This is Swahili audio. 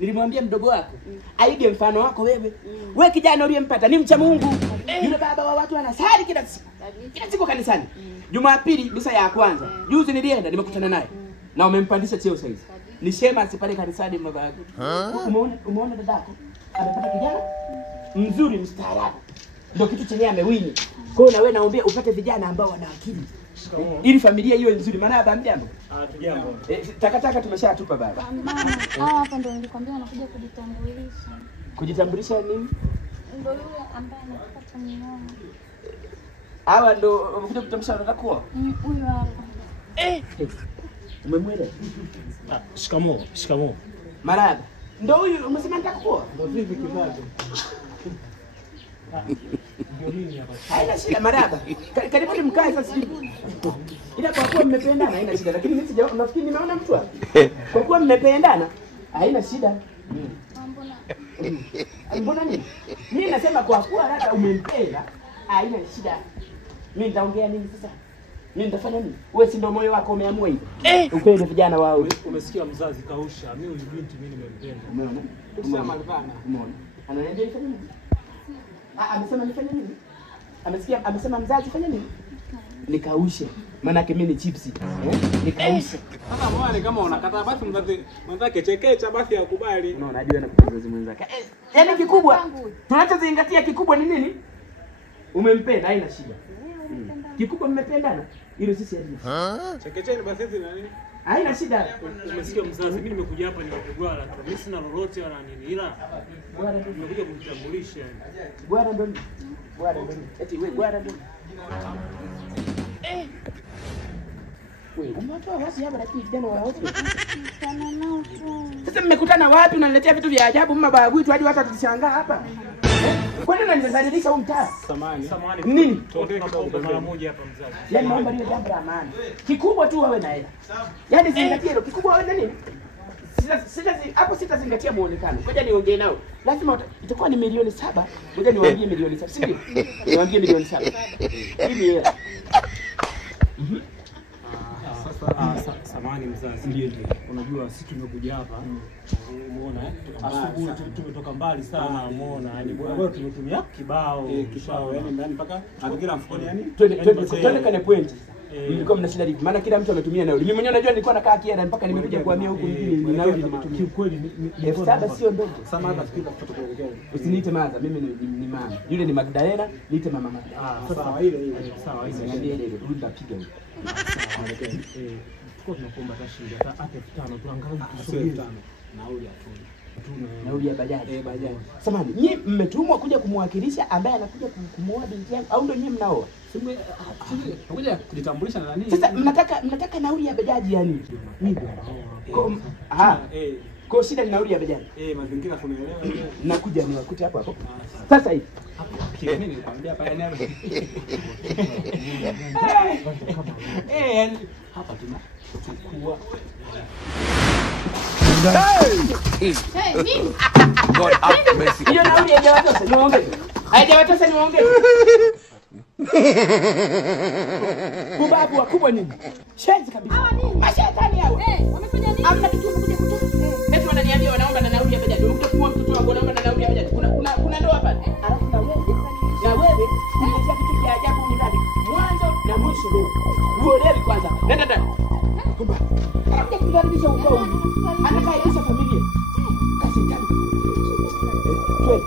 Nilimwambia mdogo wako aige mfano wako wewe. Wewe kijana uliyempata ni mcha Mungu. Yule baba wa watu anasali kila siku. Kila siku kanisani. Jumapili misa ya kwanza. Juzi nilienda nimekutana naye. Na umempandisha cheo sasa hivi. Ni shema asipale kanisani baba yake. Umeona dadako? Amepata kijana mzuri mstaarabu. Ndio kitu chenye amewini. Kwa hiyo na wewe naombea upate vijana ambao wana akili. Ili familia hiyo nzuri. Maana baba mjambo? Tujambo. Takataka tumeshatupa baba. Hapa ndo nilikwambia unakuja kujitambulisha. Kujitambulisha nini? Ndio yule ambaye anataka tumuone. Hawa ndo umekuja kutambulisha unataka kuoa? Huyu hapa. Umemwelewa? Shikamoo. Maraba. Ndio huyu umesema nataka kuoa? Ndio vipi kibazo? Haina shida maraba. Karibuni mkae sasa hivi. Ila kwa kuwa mmependana haina shida, lakini mimi sija nafikiri nimeona mtu hapa. Kwa kuwa mmependana haina shida. Mbona nini? Mimi nasema kwa kuwa hata umempenda haina shida. Mimi nitaongea nini sasa? Mimi nitafanya nini? Wewe si ndio moyo wako umeamua hivi? Upende vijana wao. Umesikia mzazi kausha. Mimi huyu binti mimi nimempenda. Umeona? Ukisema alivana. Umeona? Ananiambia nifanye nini? Amesema nifanye nini? Amesema mzazi fanya nini? Nikaushe. Maana yake mimi ni chipsi. Nikaushe. Sasa mbona kama unakataa basi mzake chekecha basi akubali. Unaona unajua na mzazi mwenzake. Yaani kikubwa tunachozingatia kikubwa ni nini? Umempenda haina shida. Kikubwa mmependana. Hilo sisi hadi. Chekecheni basi hizi na nini? Haina shida. Umesikia mzazi, mimi nimekuja hapa ni wapigwala tu. Mimi sina lolote wala nini. Ila bwana ndio nimekuja kumtambulisha. Bwana ndio. Eti wewe bwana ndio. Wewe umetoa wasi hapa lakini vijana wa hofu. Sana nao tu. Sasa mmekutana wapi unaniletea vitu vya ajabu mabagui tu hadi watu watashangaa hapa? Kwa nini unanizalilisha huu mtaa? Samani. Nini? Tuongee kidogo mara moja hapa mzazi. Yaani naomba liwe jambo la amani. Kikubwa tu wawe na hela. Yaani zingatia hilo. Kikubwa wawe na nini? Hapo sitazingatia muonekano. Ngoja niongee nao. Lazima itakuwa ni milioni 7. Ngoja niwaambie milioni 7. Si ndio? Niwaambie milioni 7. Hivi hela. Sasa samani mzazi. Ndio. Unajua sisi tumekuja hapa. Umeona asubuhi tumetoka mbali sana umeona yani bora tumetumia kibao yani ndani mpaka mazingira mfukoni yani twende kwenye point. Mlikuwa mna shida lipi? Maana kila mtu ametumia nauli. Mimi mwenyewe najua nilikuwa nakaa kienda mpaka nimekuja kuhamia huku mjini ni nauli nimetumia. Kiukweli ni 7 sio ndogo. Sama hata sikika kutoka kuelekea. Usiniite Maza, mimi ni mama. Yule ni Magdalena, niite mama Magdalena. Sawa ile. Sawa ile. Niambie ile rudi ndapiga huko. Tuko tunakuomba tashinda hata 5,000 tuangalie tusubiri 5 nauli hatuna. Nauli ya bajaji. Bajaji. Samahani, nyinyi mmetumwa kuja kumwakilisha ambaye anakuja kumuoa binti yangu au ndio nyinyi mnaoa? Ngoja kujitambulisha na nani? Sasa mnataka nauli ya bajaji yani? Mimi. Kwa shida ni nauli ya bajaji. Mazingira tunaelewa. Nakuja niwakute hapo hapo. Sasa hivi. Mimi nilikwambia hapa yani hapa tunachukua Hey, mimi. God have mercy. Hiyo nauli haijawatosa, niwaongeze. Haijawatosa niwaongeze. Kubabu wakubwa nini? Shenzi kabisa. Hawa nini? Mashetani hao. Wamefanya nini? Amna kitu kuja kutoka. Eti wananiambia wanaomba na nauli ya bajaji. Unakuja kuwa mtoto wangu wanaomba na nauli ya bajaji. Kuna ndoa pale. Alafu na wewe unaletea vitu vya ajabu ndani. Mwanzo na mwisho leo. Uolewe kwanza. Nenda. Kumba. Anakuja kudhalilisha ukoo huu. Anakailisha familia. Kasi tani. Twende.